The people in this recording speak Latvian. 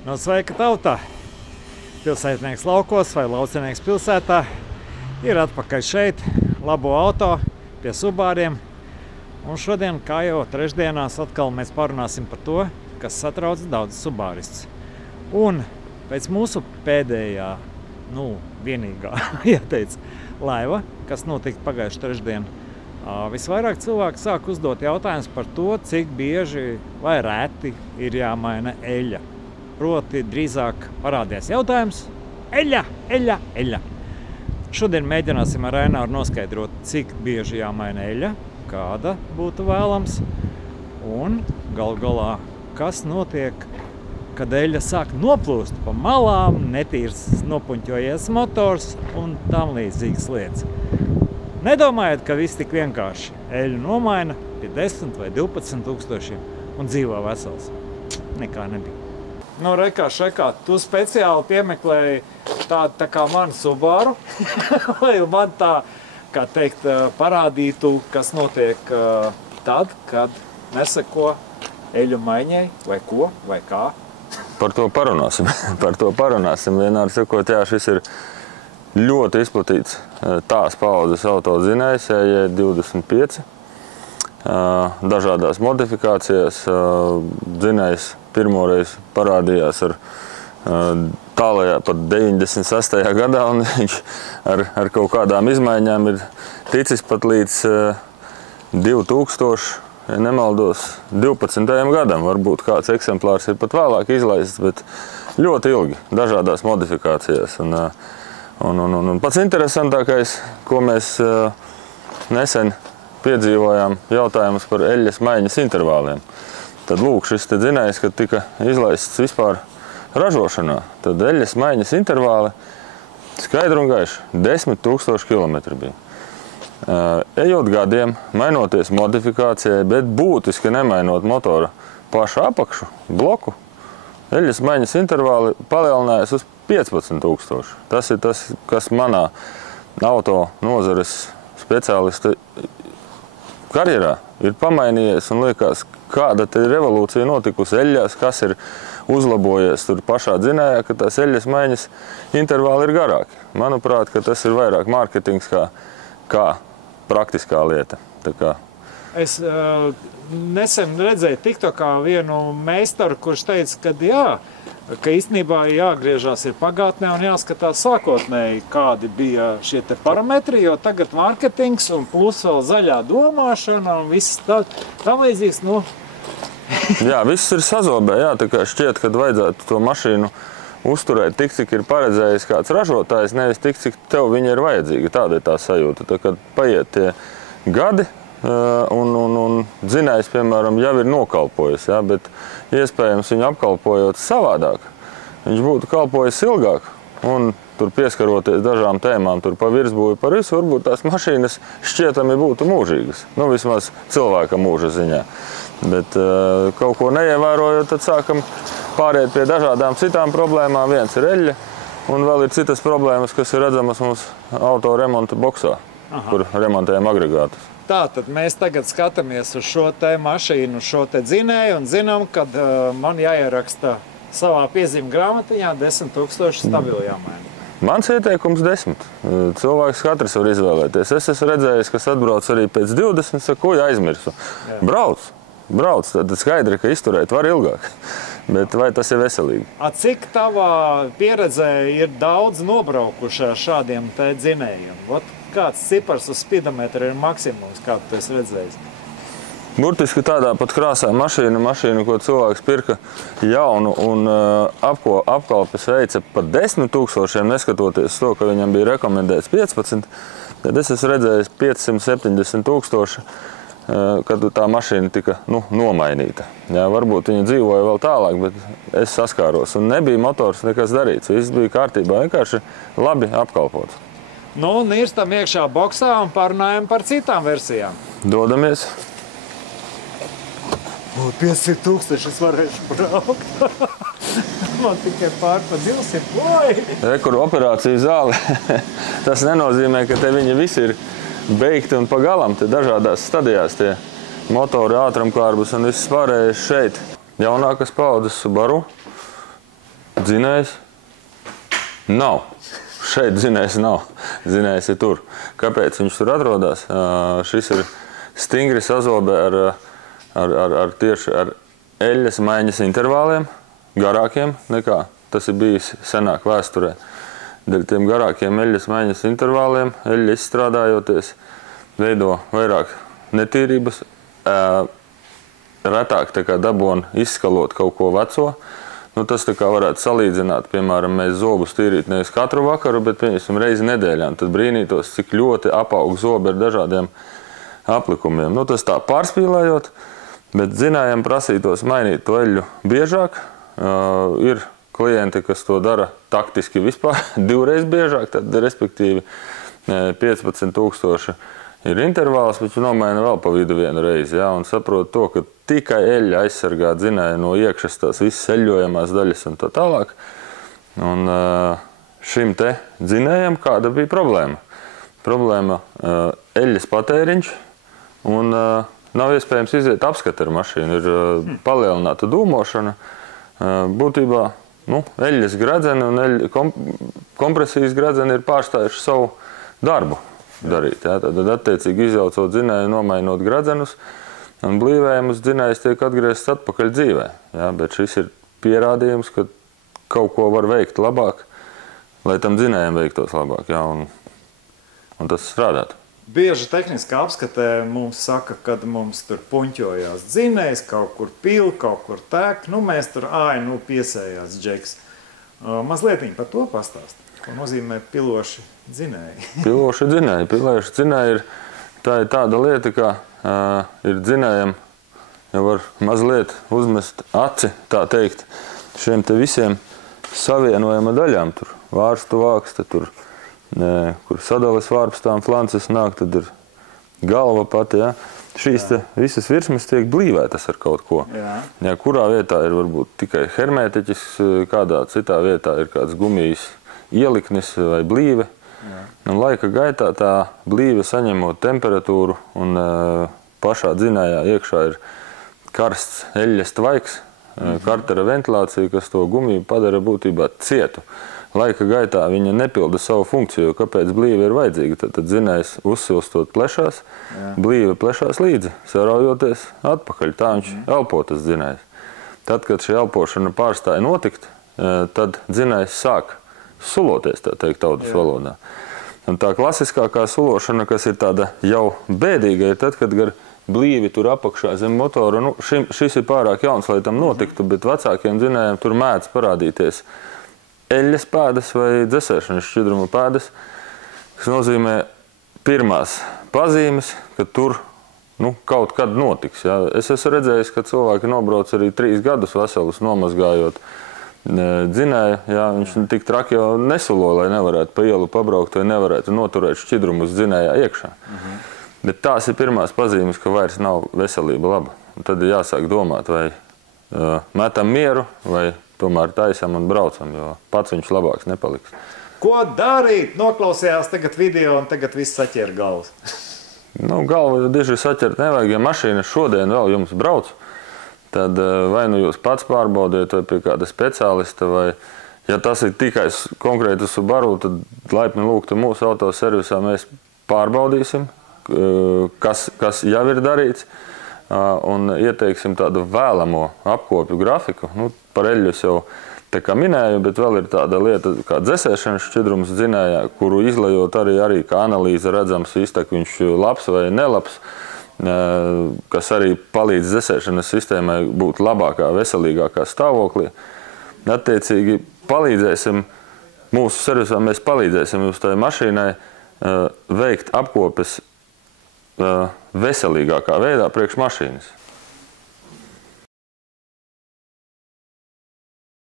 No sveika tautā! Pilsētnieks laukos vai laucinieks pilsētā ir atpakaļ šeit, labo auto, pie Subāriem. Un šodien, kā jau trešdienās, atkal mēs parunāsim par to, kas satrauc daudz subāristus. Un pēc mūsu pēdējā, vienīgā, jāteic, laiva, kas notika pagājuši trešdien, visvairāk cilvēki sāk uzdot jautājumus par to, cik bieži vai reti ir jāmaina eļļa. Proti drīzāk parādījās jautājums eļļa, eļļa, eļļa. Šodien mēģināsim ar Aināru noskaidrot, cik bieži jāmaina eļļa, kāda būtu vēlams un galu galā, kas notiek, kad eļļa sāk noplūst pa malām, netīrs nopuņķojies motors un tam līdzīgas lietas. Nedomājiet, ka viss tik vienkārši. Eļļu nomaina pie 10 vai 12 tūkstošiem un dzīvo vesels. Nekā nebija. Rekā, šekā, tu speciāli piemeklēji tādu tā kā manu Subāru, lai man tā, kā teikt, parādītu, kas notiek tad, kad neseko eļļu maiņai, vai ko, vai kā. Par to parunāsim. Vienmēr sakot, jā, šis ir ļoti izplatīts tās paudzes autodzinējs, EJ25. Dažādās modifikācijās. Dzinējs pirmoreiz parādījās tālajā pat 96. gadā, un viņš ar kaut kādām izmaiņām ir ticis pat līdz 2000, ja nemaldos, 12. gadam. Varbūt kāds eksemplārs ir pat vēlāk izlaists, bet ļoti ilgi, dažādās modifikācijās. Un pats interesantākais, ko mēs nesen piedzīvojām, jautājumus par eļļas maiņas intervāliem. Tad lūk, šis te dzinējs, kad tika izlaists vispār ražošanā, tad eļļas maiņas intervāli skaidri un gaiši 10 000 kilometri bija. Ejot gadiem, mainoties modifikācijai, bet būtiski nemainot motora pašu apakšu, bloku, eļļas maiņas intervāli palielinājās uz 15 000. Tas ir tas, kas manā auto nozares speciālista karjerā ir pamainījies un liekas, kāda te revolūcija notikusi eļļās, kas ir uzlabojies tur pašā dzinējā, ka tās eļļas maiņas intervāli ir garāki. Manuprāt, ka tas ir vairāk mārketings kā praktiskā lieta. Es nesen redzēju TikTokā vienu meistaru, kurš teica, ka īstenībā jāgriežās ir pagātnē un jāskatās sākotnēji, kādi bija šie te parametri, jo tagad marketings un plus vēl zaļā domāšana un viss tam līdzīgs, Jā, viss ir sazobē, jā, tā kā šķiet, kad vajadzētu to mašīnu uzturēt tik, cik ir paredzējis kāds ražotājs, nevis tik, cik tev viņa ir vajadzīga. Tāda ir tā sajūta. Tā, kad paiet tie gadi un dzinējs, piemēram, jau ir nokalpojis, jā, bet iespējams viņu apkalpojot savādāk, viņš būtu kalpojis ilgāk un tur pieskaroties dažām tēmām, tur pa virsbūvi, par visu, varbūt tās mašīnas šķietami būtu mūžīgas. Vismaz cilvēka mūža ziņā. Bet kaut ko neievērojot, tad sākam pāriet pie dažādām citām problēmām. Viens ir eļļa, un vēl ir citas problēmas, kas ir redzamas mums auto remonta boksā, kur remontējam agregātus. Tātad mēs tagad skatāmies uz šo te mašīnu, šo te dzinēju un zinām, kad man jāieraksta savā piezīme grāmatiņā 10 000 stabili jāmaina. Mans ieteikums 10. Cilvēks katrs var izvēlēties. Es esmu redzējis, kas atbrauc arī pēc 20, saku, aizmirsu. Brauc, tad skaidri, ka izturēt var ilgāk. Bet vai tas ir veselīgi? Cik tavā pieredzē ir daudz nobraukuši ar šādiem te dzinējiem? Kāds cipars uz spidometra ir maksimums, kādu tu esi redzējis? Burtiski tādā pat krāsā mašīnu, ko cilvēks pirka jaunu un apkalpes veica pat 10 000, neskatoties to, ka viņam bija rekomendēts 15, tad es esmu redzējis 570 000, kad tā mašīna tika nomainīta. Jā, varbūt viņa dzīvoja vēl tālāk, bet es saskāros un nebija motors nekas darīts. Viss bija kārtībā, vienkārši labi apkalpots. Nirstam iekšā boksā un parunājam par citām versijām. Dodamies. 500 000 es varēšu braukt. Man tikai pār pa 200. Kur operācija zāle. Tas nenozīmē, ka te viņi visi ir beigti un pagalam. Te dažādās stadijās tie motori, ātrumkārbus un viss pārējais šeit. Jaunākas paudzes Subaru. Dzinējs nav. Šeit dzinējs nav. Dzinējs ir tur. Kāpēc viņš tur atrodas? Šis ir stingri sazobē tieši ar eļļas maiņas intervāliem, garākiem nekā tas ir bijis senāk vēsturē. Dēļ tiem garākiem eļļas maiņas intervāliem, eļļa izstrādājoties, veido vairāk netīrības, retāk dabūna izskalot kaut ko veco. Tas varētu salīdzināt, piemēram, mēs zobus tīrīt nevis katru vakaru, bet, pieņemsim, reizi nedēļā. Tad brīnītos, cik ļoti apaug zobi ar dažādiem aplikumiem. Tas tā pārspīlējot, bet dzinējiem prasītos mainīt to eļļu biežāk. Ir klienti, kas to dara taktiski vispār divreiz biežāk, tad, respektīvi, 15 000 ir intervāls, bet viņš nomaina vēl pa vidu vienu reizi, ja, un saprot to, ka tikai eļļa aizsargā dzinēju no iekšas tās visas eļļojamās daļas un tā tālāk. Un šim te dzinējam kāda bija problēma? Problēma eļļas patēriņš, un nav iespējams iziet apskati ar mašīnu. Ir palielināta dūmošana. Būtībā eļļas gredzeni un kompresijas gredzeni ir pārstājuši savu darbu darīt. Ja? Tad attiecīgi izjaucot dzinēju, nomainot gredzenus, un blīvējumus dzinējs tiek atgriezts atpakaļ dzīvē. Ja? Bet šis ir pierādījums, ka kaut ko var veikt labāk, lai tam dzinējiem veiktos labāk, ja? Un tas strādātu. Bieži tehniskā apskatē mums saka, kad mums tur puņķojās dzinējs, kaut kur pil, kaut kur tek, mēs tur piesējās džeks. Mazlietiņ par to pastāst. Ko nozīmē piloši dzinēji? Piloši dzinēji. Piloši dzinēji ir tāda lieta, ka ir dzinējiem, ja var mazliet uzmest aci, tā teikt, šiem te visiem savienojama daļām. Tur vārstu vāksta, tur, kur sadales vārpstām flances nāk, tad ir galva pati, ja. Šīs te visas virsmas tiek blīvētas ar kaut ko. Ja, kurā vietā ir varbūt tikai hermētiķis, kādā citā vietā ir kāds gumijas ieliknis vai blīve. Un laika gaitā tā blīve saņemot temperatūru un pašā dzinējā iekšā ir karsts eļļas tvaiks, kartera ventilācija, kas to gumiju padara būtībā cietu. Laika gaitā viņa nepilda savu funkciju, kāpēc blīve ir vajadzīga. Tad dzinējs uzsilstot plešās, blīve plešās līdzi, saraujoties atpakaļ. Tā viņš elpo tas dzinējs. Tad, kad šī elpošana pārstāja notikt, tad dzinējs sāk suloties, tā teikt, tautas valodā. Un tā klasiskākā sulošana, kas ir tāda jau bēdīga, ir tad, kad gar blīvi tur apakšā zem motora. Šis ir pārāk jauns, lai tam notiktu, bet vecākiem dzinējiem tur mēdz parādīties eļļas pēdas vai dzesēšanas šķidruma pēdas, kas nozīmē pirmās pazīmes, ka tur kaut kad notiks. Ja. Es esmu redzējis, ka cilvēki nobrauc arī 3 gadus veselus nomazgājot dzinēju, jā, viņš tik traki jau nesulo, lai nevarētu pa ielu pabraukt vai nevarētu noturēt šķidrumus dzinējā iekšā. Bet tās ir pirmās pazīmes, ka vairs nav veselība laba. Un tad ir jāsāk domāt, vai metam mieru, vai tomēr taisam un braucam, jo pats viņš labāks nepaliks. Ko darīt? Noklausījās tagad video un tagad viss saķēra galvas. Galvu diži saķert nevajag, ja mašīna šodien vēl jums brauc, tad vai jūs pats pārbaudiet vai pie kāda speciālista, vai, ja tas ir tikai konkrēti Subaru, tad laipni lūgtu mūsu autoservisā, mēs pārbaudīsim, kas jau ir darīts, un ieteiksim tādu vēlamo apkopju grafiku. Par eļļu jau tā kā minēju, bet vēl ir tāda lieta kā dzesēšanas šķidrums dzinējā, kuru izlejot arī kā analīze redzams, iztek viņš labs vai nelabs, kas arī palīdz dzesēšanas sistēmai būt labākā, veselīgākā stāvoklī. Attiecīgi palīdzēsim, mūsu servisā mēs palīdzēsim jūs tai mašīnai veikt apkopes veselīgākā veidā priekš mašīnas.